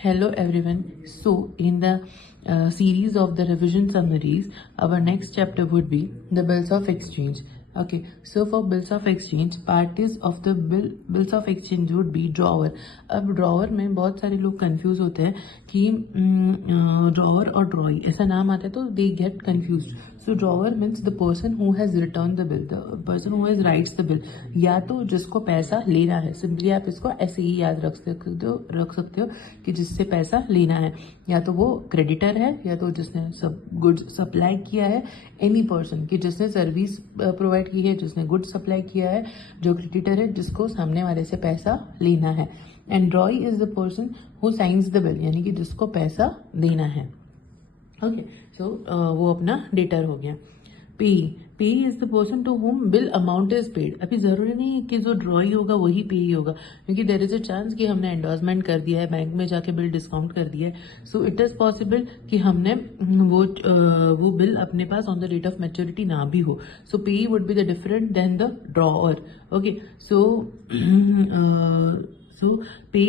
Hello everyone. So in the series of the revision summaries, our next chapter would be the bills of exchange. Okay, so for bills of exchange, parties of the bills of exchange would be drawer. अब drawer में बहुत सारे लोग confuse होते हैं कि drawer और drawee ऐसा नाम आता है तो they get confused. So drawer means the person who has returned the bill, the person who has writes the bill. या तो जिसको पैसा लेना है, सिंपली आप इसको ऐसे ही याद रख सकते हो कि जिससे पैसा लेना है, या तो वो क्रेडिटर है या तो जिसने सब गुड्स सप्लाई किया है, एनी पर्सन कि जिसने सर्विस प्रोवाइड की है, जिसने गुड्स सप्लाई किया है, जो क्रेडिटर है जिसको सामने वाले से पैसा लेना है. And ड्रॉई is the person who science the bill, यानी कि जिसको पैसा देना है. ओके, सो वो अपना डेटर हो गया. Payee is the person to whom bill amount is paid. अभी जरूरी नहीं है कि जो ड्रॉई होगा वही पे ही होगा, क्योंकि देर इज अ चांस कि हमने एंडोर्समेंट कर दिया है, बैंक में जाके बिल डिस्काउंट कर दिया है. सो इट इज पॉसिबल कि हमने वो बिल अपने पास on the date of maturity ना भी हो. So payee would be the different than the drawer. Okay, so payee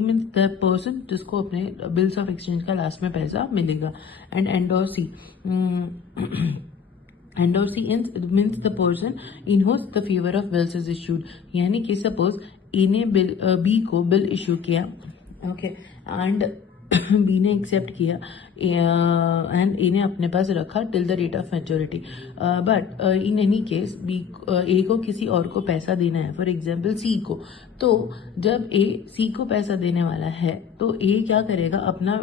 means the person जिसको अपने बिल्स ऑफ एक्सचेंज का लास्ट में पैसा मिलेगा. And endorsee means the person in whose the favour of bills is issued, यानी कि suppose A ने B को बिल इश्यू किया. ओके, एंड बी ने एक्सेप्ट किया एंड ए ने अपने पास रखा till the date of maturity. But in any case B A को किसी और को पैसा देना है, फॉर एग्जाम्पल सी को. तो जब ए सी को पैसा देने वाला है तो ए क्या करेगा, अपना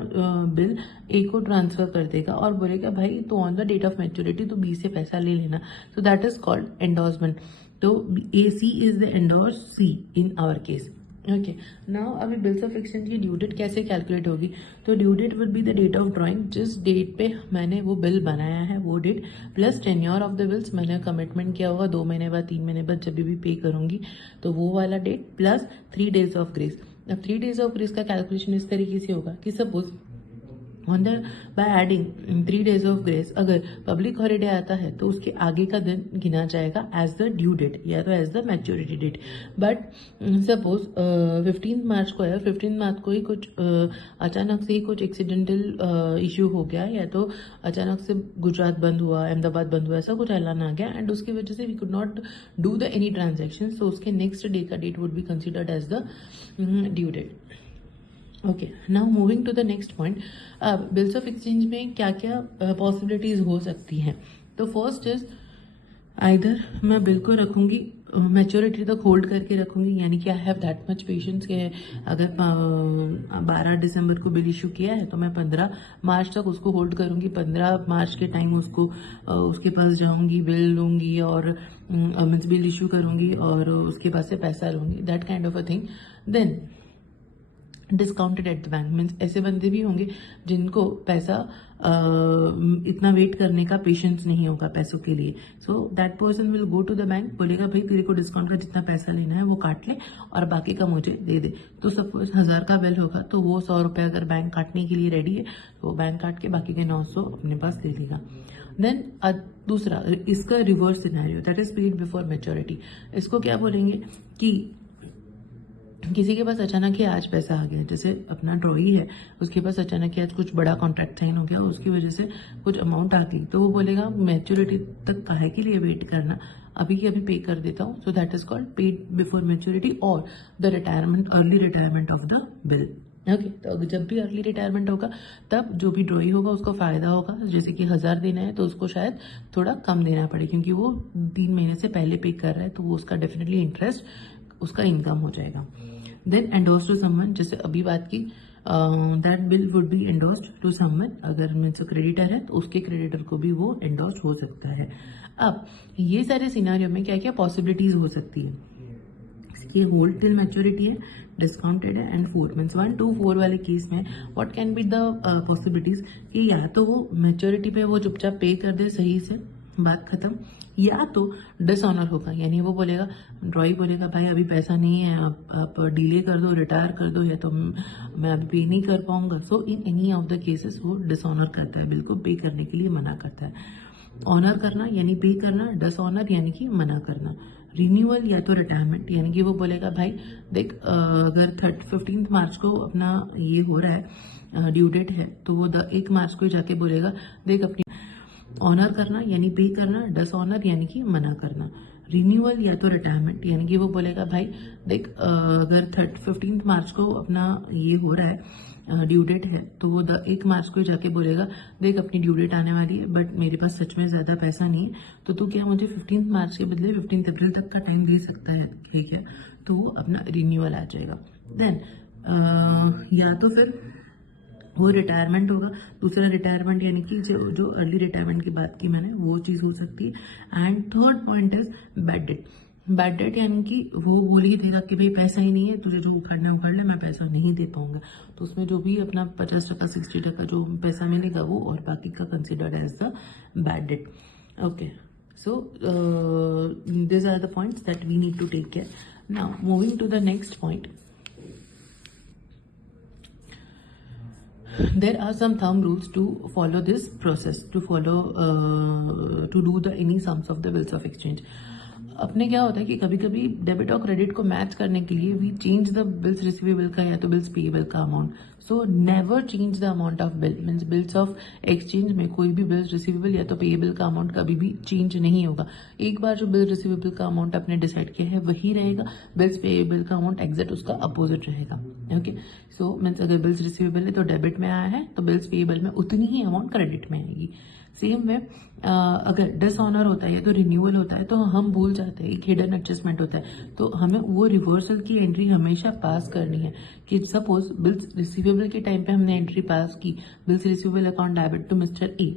बिल ए को ट्रांसफर कर देगा और बोलेगा भाई तो on the date of maturity तो बी से पैसा ले लेना. So that is called endorsement. तो A C is the endorsee C in our case. Okay, now अभी बिल्स ऑफ एक्सचेंज की ड्यू डेट कैसे कैलकुलेट होगी. तो due date will be the date of drawing, जिस डेट पे मैंने वो बिल बनाया है वो date, plus tenure of the bills, मैंने कमिटमेंट किया होगा 2 महीने बाद 3 महीने बाद जब भी पे करूंगी तो वो वाला date, plus 3 days of grace. अब 3 days ऑफ ग्रेस का कैलकुलेशन इस तरीके से होगा कि suppose on the by adding 3 days of grace, अगर पब्लिक हॉलीडे आता है तो उसके आगे का दिन गिना जाएगा एज द ड्यू डेट या तो as the maturity date. But suppose 15 March को है, 15 मार्च को ही कुछ अचानक से ही कुछ एक्सीडेंटल इश्यू हो गया, या तो अचानक से गुजरात बंद हुआ, अहमदाबाद बंद हुआ, ऐसा कुछ ऐलान आ गया एंड उसकी वजह से we could not do the any transaction. So उसके नेक्स्ट डे का date would be considered as the due date. Okay, now moving to the next point. अब बिल्स ऑफ एक्सचेंज में क्या क्या पॉसिबिलिटीज हो सकती हैं. तो फर्स्ट इज आइदर मैं बिल को रखूंगी मैच्योरिटी तक होल्ड करके रखूंगी, यानी कि I have that much patience के अगर 12 दिसंबर को बिल इशू किया है तो मैं 15 मार्च तक उसको होल्ड करूंगी. 15 मार्च के टाइम उसको उसके पास जाऊंगी, बिल लूंगी और मीन्स बिल इशू करूंगी और उसके पास से पैसा लूंगी, that kind of a thing. Then discounted at the bank means ऐसे बंदे भी होंगे जिनको पैसा इतना वेट करने का पेशेंस नहीं होगा पैसों के लिए. So that person will go to the bank, बोलेगा भाई तेरे को डिस्काउंट का जितना पैसा लेना है वो काट ले और बाकी का मुझे दे दे. तो सपोज 1000 का बिल होगा तो वो 100 रुपये अगर बैंक काटने के लिए रेडी है तो वो बैंक काट के बाकी के 900 अपने पास ले लेगा. देन दूसरा इसका reverse scenario, that is paid before maturity. इसको क्या बोलेंगे कि किसी के पास अचानक ही आज पैसा आ गया, जैसे अपना ड्रॉई है उसके पास अचानक ही आज कुछ बड़ा कॉन्ट्रैक्ट साइन हो गया, उसकी वजह से कुछ अमाउंट आ गई, तो वो बोलेगा मैच्योरिटी तक काहे के लिए वेट करना, अभी की अभी पे कर देता हूँ. So that is called paid before maturity और the retirement, early retirement of the bill. Okay, तो जब भी अर्ली रिटायरमेंट होगा तब जो भी ड्रॉई होगा उसको फायदा होगा. जैसे कि 1000 देना है तो उसको शायद थोड़ा कम देना पड़े क्योंकि वो 3 महीने से पहले पे कर रहा है, तो वो उसका डेफिनेटली इंटरेस्ट उसका इनकम हो जाएगा. देन एंडोर्स टू समवन, जैसे अभी बात की that bill would be endorsed to someone, अगर मीन्स क्रेडिटर है तो उसके क्रेडिटर को भी वो एंडोर्स हो सकता है. अब ये सारे सिनारियो में क्या क्या पॉसिबिलिटीज हो सकती है कि होल्ड टिल मैच्योरिटी है, डिस्काउंटेड है एंड 4 मीन्स 1 to 4 वाले केस में what can be the possibilities कि या तो वो मैच्योरिटी पे वो चुपचाप पे कर दे सही से, बात खत्म, या तो डिसऑनर होगा, यानी वो बोलेगा, ड्रॉई बोलेगा भाई अभी पैसा नहीं है, आप डिले कर दो, रिटायर कर दो, या तो मैं अभी पे नहीं कर पाऊंगा. So in any of the cases वो डिसऑनर करता है, बिल को पे करने के लिए मना करता है. ऑनर करना यानी पे करना, डिसऑनर यानी कि मना करना. रिन्यूअल या तो रिटायरमेंट, यानी कि वो बोलेगा भाई देख अगर 15 मार्च को अपना ये हो रहा है ड्यू डेट है, तो वो 1 मार्च को ही जाके बोलेगा देख अपनी ऑनर करना यानी पे करना, डिसऑनर यानी कि मना करना। रिन्यूअल या तो रिटायरमेंट, यानी कि वो बोलेगा भाई देख अगर 15 मार्च को अपना ये हो रहा है ड्यू डेट है, तो वो 1 मार्च को ही जाके बोलेगा देख अपनी ड्यू डेट आने वाली है बट मेरे पास सच में ज़्यादा पैसा नहीं है, तो तू क्या मुझे 15 मार्च के बदले 15 अप्रैल तक का टाइम दे सकता है, ठीक है, तो वो अपना रिन्यूअल आ जाएगा। देन या तो फिर वो रिटायरमेंट होगा। दूसरा रिटायरमेंट यानी कि जो अर्ली रिटायरमेंट की बात की मैंने, वो चीज़ हो सकती है। And third point is bad debt. Bad debt यानी कि वो बोल ही देगा कि भाई पैसा ही नहीं है, तुझे जो उखाड़ना है उखाड़ ले, मैं पैसा नहीं दे पाऊंगा, तो उसमें जो भी अपना 50% 60% जो पैसा मिलेगा वो, और बाकी का considered as the bad debt. Okay, so these are the points that we need to take care. Now moving to the next point, there are some thumb rules to follow this process, to do the any sums of the bills of exchange. अपने क्या होता है कि कभी कभी debit और credit को match करने के लिए we change the bills receivable का या तो बिल्स पेएबल का amount. So never change the amount of bill, means bills of exchange में कोई भी बिल्स रिसीवेबल या तो पेएबल का अमाउंट कभी भी चेंज नहीं होगा। एक बार जो बिल रिसीवेबल का अमाउंट आपने डिसाइड किया है वही रहेगा, बिल्स पेएबल का अमाउंट एग्जैक्ट उसका अपोजिट रहेगा। ओके, सो मीन्स अगर बिल्स रिसीवेबल है तो डेबिट में आया है, तो बिल्स पेएबल में उतनी ही अमाउंट क्रेडिट में आएगी। सेम वे अगर डिसऑनर होता है या तो रिन्यूअल होता है, तो हम भूल जाते हैं, एक हिडन एडजस्टमेंट होता है, तो हमें वो रिवर्सल की एंट्री हमेशा पास करनी है। कि सपोज बिल्स रिसीवेबल के टाइम पे हमने एंट्री पास की, bills receivable account debit to mister A,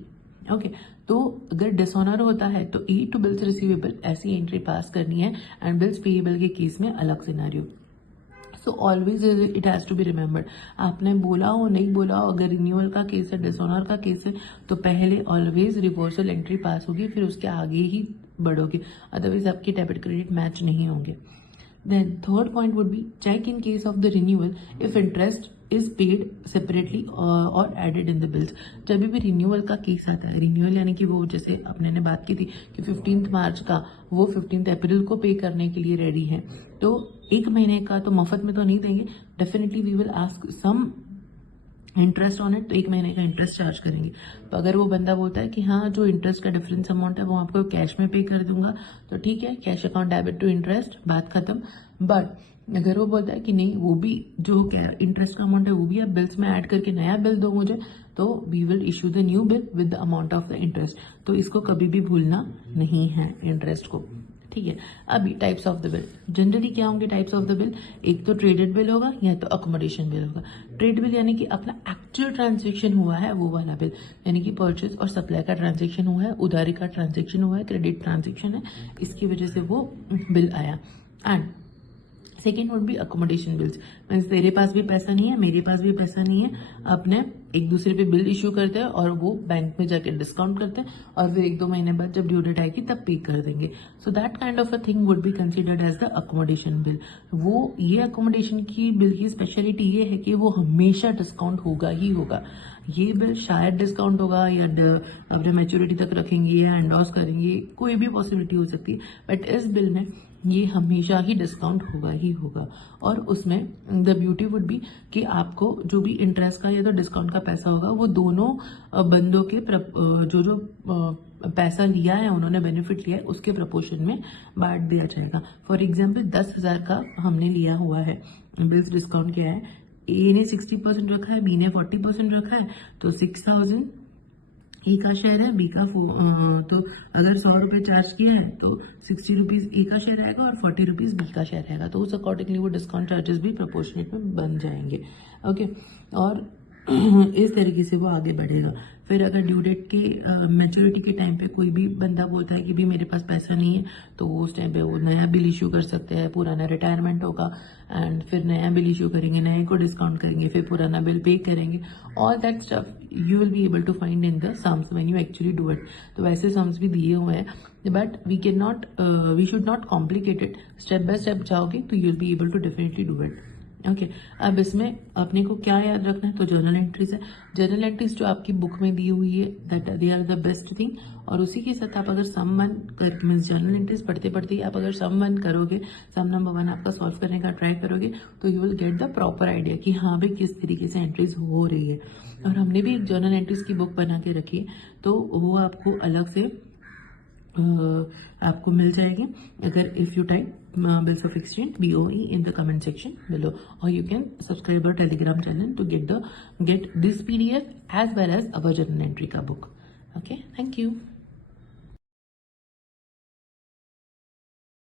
okay, तो अगर डिसऑनर होता है तो ए टू बिल्स रिसीवेबल ऐसी एंट्री पास करनी है, एंड बिल्स पेएबल के केस में अलग scenario. So always it has to be remembered, आपने बोला हो नहीं बोला हो, अगर रिन्यूअल का केस है, डिसऑनर का केस है, तो पहले ऑलवेज रिवर्सल एंट्री पास होगी, फिर उसके आगे ही बढ़ोगे, अदरवाइज आपके डेबिट क्रेडिट मैच नहीं होंगे। Then third point would be check in case of the renewal if interest is paid separately और एडेड इन द बिल्स। जब भी रिन्यूअल का केस आता है, रिन्यूअल यानी कि वो जैसे अपने ने बात की थी कि 15 मार्च का वो 15 अप्रैल को पे करने के लिए रेडी है, तो 1 महीने का तो मफत में तो नहीं देंगे, definitely we will ask some interest on it, तो 1 महीने का इंटरेस्ट चार्ज करेंगे। तो अगर वो बंदा बोलता है कि हाँ जो इंटरेस्ट का डिफरेंस अमाउंट है वो आपको कैश में पे कर दूंगा, तो ठीक है, cash account debit to interest, बात खत्म। बट अगर वो बोलता है कि नहीं वो भी जो इंटरेस्ट का अमाउंट है वो भी आप बिल्स में ऐड करके नया बिल दो मुझे, तो we will issue the new bill with the amount of the interest. तो इसको कभी भी भूलना नहीं है इंटरेस्ट को, ठीक है। अभी types of the bill, generally क्या होंगे टाइप्स ऑफ द बिल, एक तो ट्रेडेड बिल होगा या तो अकोमोडेशन बिल होगा। ट्रेड बिल यानी कि अपना एक्चुअल ट्रांजेक्शन हुआ है वो वाला बिल, यानी कि परचेज और सप्लाई का ट्रांजेक्शन हुआ है, उधारी का ट्रांजेक्शन हुआ है, क्रेडिट ट्रांजेक्शन है, इसकी वजह से वो बिल आया। And second would be accommodation bills, means तेरे पास भी पैसा नहीं है, मेरे पास भी पैसा नहीं है, अपने एक दूसरे पे बिल इश्यू करते हैं और वो बैंक में जाके डिस्काउंट करते हैं, और फिर 1-2 महीने बाद जब ड्यू डेट आएगी तब पे कर देंगे। So that kind of a thing would be considered as the accommodation bill. वो ये अकोमोडेशन की बिल की स्पेशलिटी ये है कि वो हमेशा डिस्काउंट होगा ही होगा। ये बिल शायद डिस्काउंट होगा या अपने मैच्योरिटी तक रखेंगे या एंडोर्स करेंगे, कोई भी पॉसिबिलिटी हो सकती है, बट इस बिल में ये हमेशा ही डिस्काउंट होगा ही होगा। और उसमें द ब्यूटी वुड बी कि आपको जो भी इंटरेस्ट का या तो डिस्काउंट का पैसा होगा वो दोनों बंदों के जो पैसा लिया है उन्होंने बेनिफिट लिया है उसके प्रपोर्शन में बांट दिया जाएगा। फॉर एग्जाम्पल 10,000 का हमने लिया हुआ है, बिल्स डिस्काउंट किया है, ए ने 60% रखा है, बी ने 40% रखा है, तो 6,000 ए का शेयर है, बी का तो अगर 100 रुपये चार्ज किया है तो 60 रुपीज ए का शेयर आएगा और 40 रुपीज बी का शेयर आएगा, तो उस अकॉर्डिंगली वो डिस्काउंट चार्जेस भी प्रोपोर्शनेट में बन जाएंगे। ओके, और इस तरीके से वो आगे बढ़ेगा। फिर अगर ड्यू डेट के मैच्योरिटी के टाइम पे कोई भी बंदा बोलता है कि भी मेरे पास पैसा नहीं है, तो वो उस टाइम पे वो नया बिल इश्यू कर सकते हैं, पुराना रिटायरमेंट होगा एंड फिर नया बिल इश्यू करेंगे, नए को डिस्काउंट करेंगे, फिर पुराना बिल पे करेंगे। All that stuff you will be able to find in the sums when you actually do it. तो वैसे सम्स भी दिए हुए हैं, but we should not complicate it, step by step जाओगे तो you will be able to definitely do it. Okay अब इसमें अपने को क्या याद रखना है, तो जर्नल एंट्रीज है। जर्नल एंट्रीज जो आपकी बुक में दी हुई है that they are the best thing. और उसी के साथ आप अगर सम वन कर मीन्स जर्नल एंट्रीज पढ़ते पढ़ते आप अगर सम वन करोगे, सम नंबर 1 आपका सॉल्व करने का ट्राई करोगे, तो you will get the proper idea कि हाँ भाई किस तरीके से एंट्रीज हो रही है। और हमने भी एक जर्नल एंट्रीज की बुक बना के रखी है, तो वो आपको अलग से आपको मिल जाएगी अगर if you type bills of exchange BOE in the comment section below, or you can subscribe our telegram channel to get this PDF as well as our journal entry ka book. Okay, thank you.